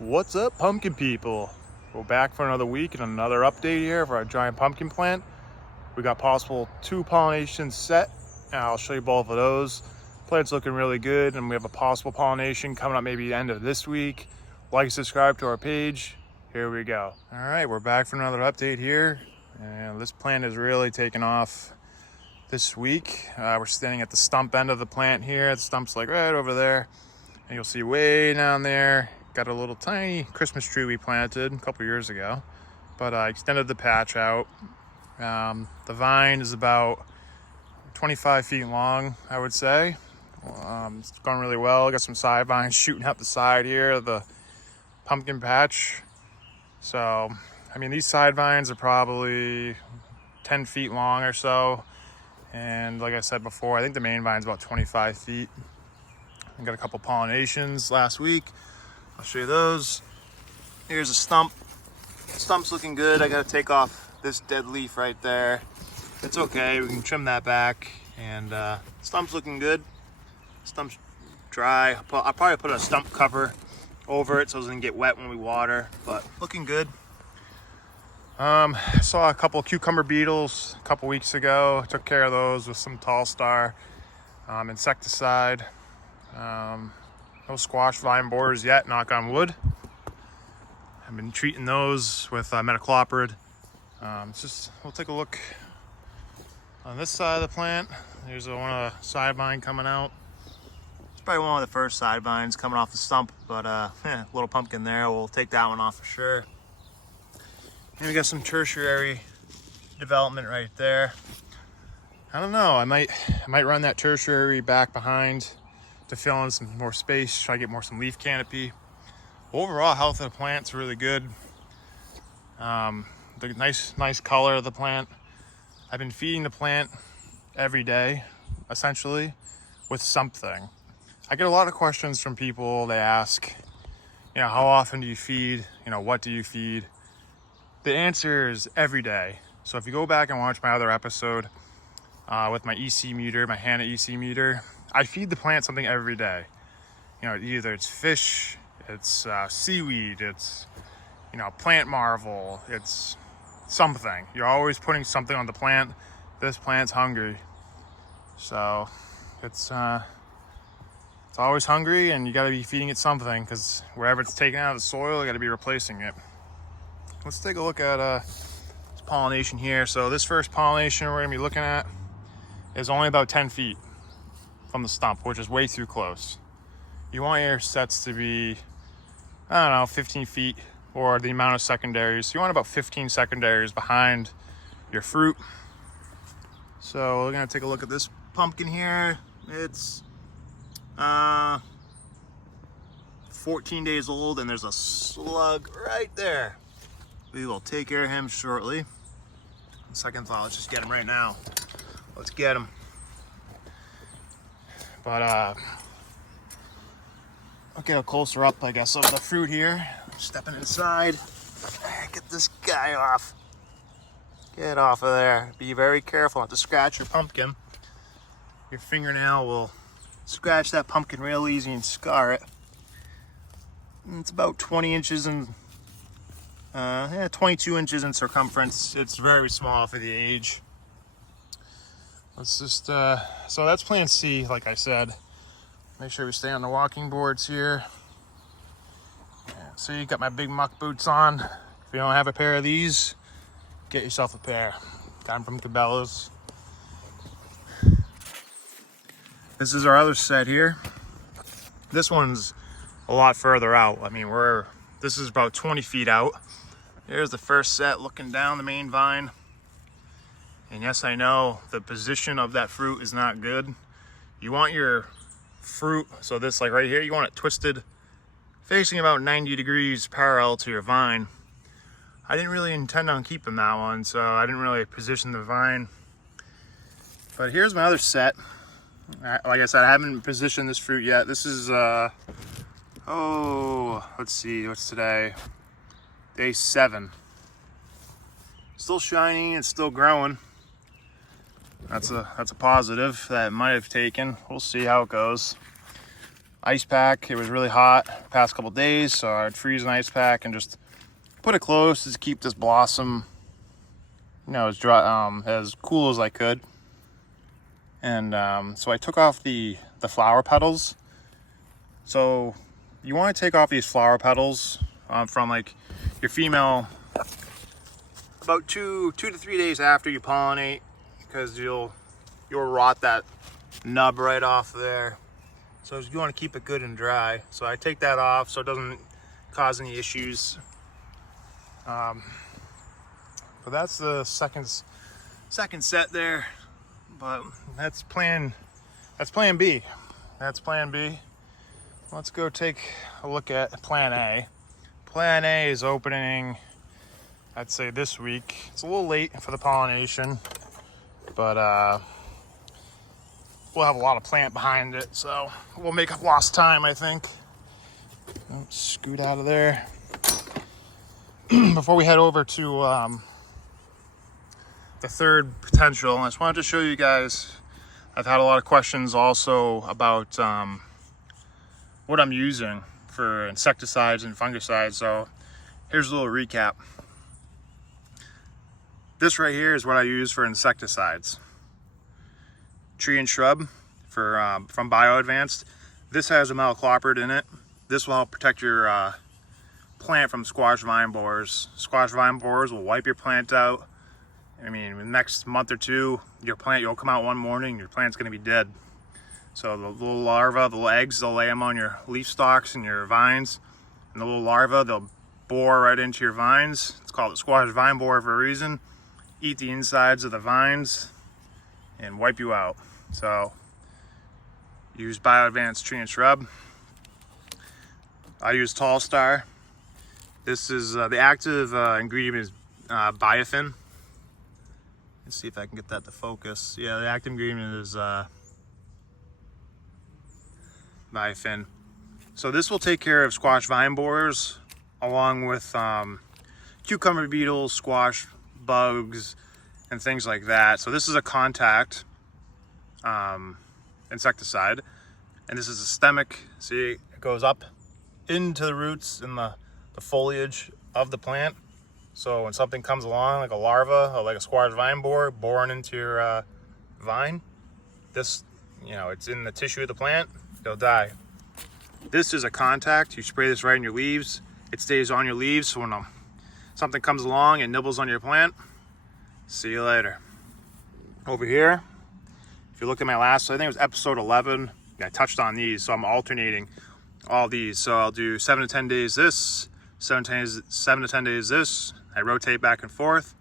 What's up, pumpkin people? We're back for another week and another update here for our giant pumpkin plant. We got possible 2 pollinations set, and I'll show you both of those. Plant's looking really good, and we have a possible pollination coming up maybe the end of this week. Like and subscribe to our page. Here we go. All right, we're back for another update here, and this plant is really taking off this week. We're standing at the stump end of the plant here. The stump's like right over there, and you'll see way down there. Got a little tiny Christmas tree we planted a couple years ago, but I extended the patch out. The vine is about 25 feet long, I would say. It's going really well. I got some side vines shooting up the side here of the pumpkin patch. So, I mean, these side vines are probably 10 feet long or so. And like I said before, I think the main vine's about 25 feet. I got a couple pollinations last week. I'll show you those. Here's a stump. The stump's looking good. I gotta take off this dead leaf right there. It's okay, we can trim that back. And stump's looking good. Stump's dry. I'll probably put a stump cover over it so it doesn't get wet when we water, but looking good. I saw a couple cucumber beetles a couple weeks ago. Took care of those with some Tall Star insecticide. No squash vine borers yet, knock on wood. I've been treating those with metacloprid. We'll take a look on this side of the plant. There's one of the side vine coming out. It's probably one of the first side vines coming off the stump, but little pumpkin there. We'll take that one off for sure. And we got some tertiary development right there. I don't know, I might run that tertiary back behind to fill in some more space, try to get some leaf canopy. Overall health of the plant's really good. The nice color of the plant. I've been feeding the plant every day, essentially, with something. I get a lot of questions from people. They ask, how often do you feed? What do you feed? The answer is every day. So if you go back and watch my other episode with my EC meter, my Hannah EC meter, I feed the plant something every day. Either it's fish, it's seaweed, it's plant marvel, it's something. You're always putting something on the plant. This plant's hungry, so it's always hungry, and you got to be feeding it something, because wherever it's taken out of the soil, you got to be replacing it. Let's take a look at pollination here. So this first pollination we're gonna be looking at is only about 10 feet from the stump, which is way too close. You want your sets to be, 15 feet, or the amount of secondaries. You want about 15 secondaries behind your fruit. So we're gonna take a look at this pumpkin here. It's 14 days old, and there's a slug right there. We will take care of him shortly. On second thought, let's just get him right now. Let's get him. But I'll get a closer up, I guess, of the fruit here. Stepping inside. Get this guy off. Get off of there. Be very careful not to scratch your pumpkin. Your fingernail will scratch that pumpkin real easy and scar it. And it's about 20 inches in 22 inches in circumference. It's very small for the age. Let's just, so that's plan C, like I said. Make sure we stay on the walking boards here. See, got my big muck boots on. If you don't have a pair of these, get yourself a pair. Got them from Cabela's. This is our other set here. This one's a lot further out. I mean, this is about 20 feet out. Here's the first set looking down the main vine. And yes, I know the position of that fruit is not good. You want your fruit, so this like right here, you want it twisted, facing about 90 degrees parallel to your vine. I didn't really intend on keeping that one, so I didn't really position the vine. But here's my other set. Like I said, I haven't positioned this fruit yet. This is, let's see, what's today? Day 7. Still shiny and still growing. That's a positive that it might have taken. We'll see how it goes. ice pack. It was really hot the past couple days, so I'd freeze an ice pack and just put it close to keep this blossom, you know, as dry, as cool as I could. And so I took off the flower petals. So you want to take off these flower petals from like your female about 2 to 3 days after you pollinate, because you'll rot that nub right off there. So you want to keep it good and dry. So I take that off so it doesn't cause any issues. But that's the second set there. But that's plan B. That's plan B. Let's go take a look at plan A. Plan A is opening, I'd say this week. It's a little late for the pollination, but we'll have a lot of plant behind it, so we'll make up lost time, I think. Scoot out of there. Before we head over to the third potential, I just wanted to show you guys, I've had a lot of questions also about what I'm using for insecticides and fungicides, so here's a little recap. This right here is what I use for insecticides. Tree and shrub from BioAdvanced. This has a metocloprid in it. This will help protect your plant from squash vine borers. Squash vine borers will wipe your plant out. I mean, in the next month or two, you'll come out one morning, your plant's gonna be dead. So the little larvae, the little eggs, they'll lay them on your leaf stalks and your vines. And the little larvae, they'll bore right into your vines. It's called a squash vine borer for a reason. Eat the insides of the vines and wipe you out. So use BioAdvanced tree and shrub. I use Tall Star. This is the active ingredient is biofin. Let's see if I can get that to focus. Yeah, the active ingredient is biofin. So this will take care of squash vine borers along with cucumber beetles, squash bugs, and things like that. So this is a contact insecticide, and this is systemic. See, it goes up into the roots and the foliage of the plant. So when something comes along, like a larva or like a squash vine borer boring into your vine, this, you know, it's in the tissue of the plant, they'll die. This is a contact. You spray this right in your leaves. It stays on your leaves, so when something comes along and nibbles on your plant, see you later. Over here, if you look at my last, I think it was episode 11, I touched on these, so I'm alternating all these. So I'll do 7 to 10 days this, 7 to 10 days this. I rotate back and forth.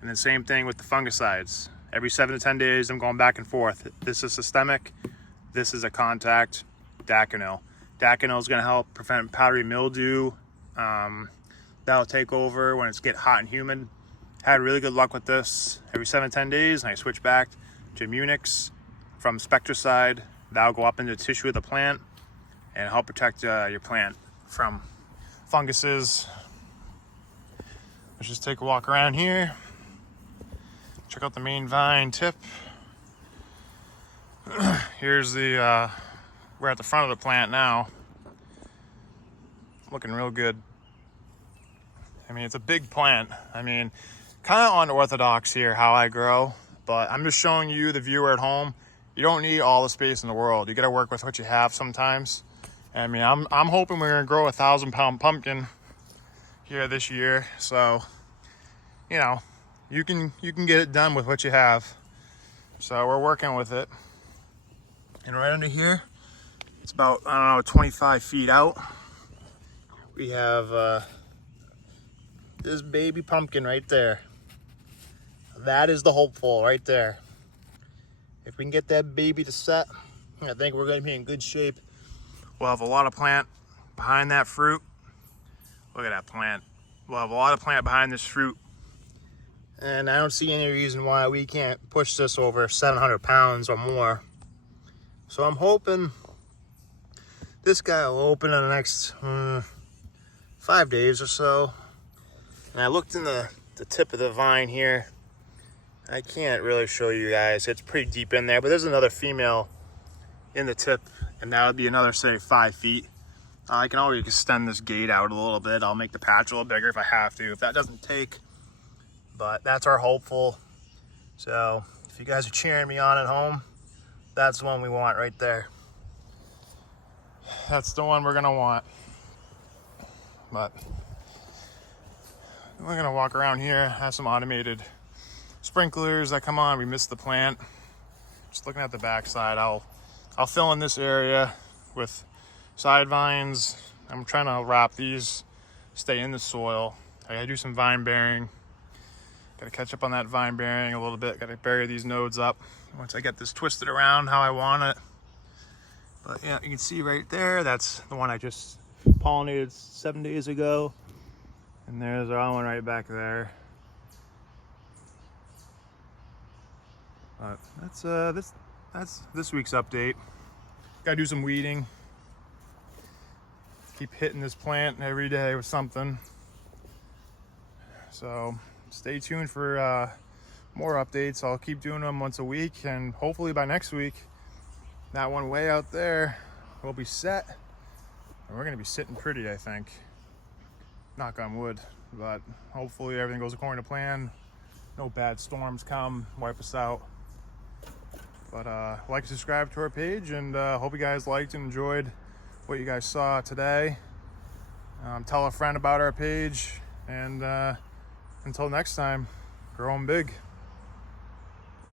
And then same thing with the fungicides. Every 7 to 10 days, I'm going back and forth. This is systemic. This is a contact, Daconil. Daconil is gonna help prevent powdery mildew. That'll take over when it's get hot and humid. Had really good luck with this. Every 7 to 10 days, and I switch back to Munix from Insecticide. That'll go up into the tissue of the plant and help protect your plant from funguses. Let's just take a walk around here. Check out the main vine tip. Here's the, we're at the front of the plant now. Looking real good. I mean, it's a big plant. I mean, kind of unorthodox here how I grow, but I'm just showing you, the viewer at home, you don't need all the space in the world. You got to work with what you have sometimes. I mean, I'm hoping we're gonna grow a 1,000-pound pumpkin here this year. So, you know, you can get it done with what you have. So we're working with it. And right under here, it's about, I don't know, 25 feet out. We have this baby pumpkin right there. That is the hopeful right there. If we can get that baby to set, I think we're gonna be in good shape. We'll have a lot of plant behind that fruit. Look at that plant. We'll have a lot of plant behind this fruit. And I don't see any reason why we can't push this over 700 pounds or more. So I'm hoping this guy will open in the next 5 days or so. And I looked in the tip of the vine here. I can't really show you guys. It's pretty deep in there, but there's another female in the tip and that would be another, say, 5 feet. I can always extend this gate out a little bit. I'll make the patch a little bigger if I have to, if that doesn't take. But that's our hopeful. So if you guys are cheering me on at home, that's the one we want right there. That's the one we're gonna want. But we're gonna walk around here, have some automated sprinklers that come on. We missed the plant. Just looking at the back side, I'll fill in this area with side vines. I'm trying to wrap these, stay in the soil. I gotta do some vine bearing. Gotta catch up on that vine bearing a little bit. Gotta bury these nodes up once I get this twisted around how I want it. But yeah, you can see right there, that's the one I just pollinated 7 days ago. And there's our other one right back there. But that's this week's update. Gotta do some weeding. Keep hitting this plant every day with something. So stay tuned for more updates. I'll keep doing them once a week, and hopefully by next week, that one way out there will be set. And we're gonna be sitting pretty, I think. Knock on wood, but hopefully everything goes according to plan. No bad storms come, wipe us out. But like and subscribe to our page, and hope you guys liked and enjoyed what you guys saw today. Tell a friend about our page, and until next time, grow 'em big.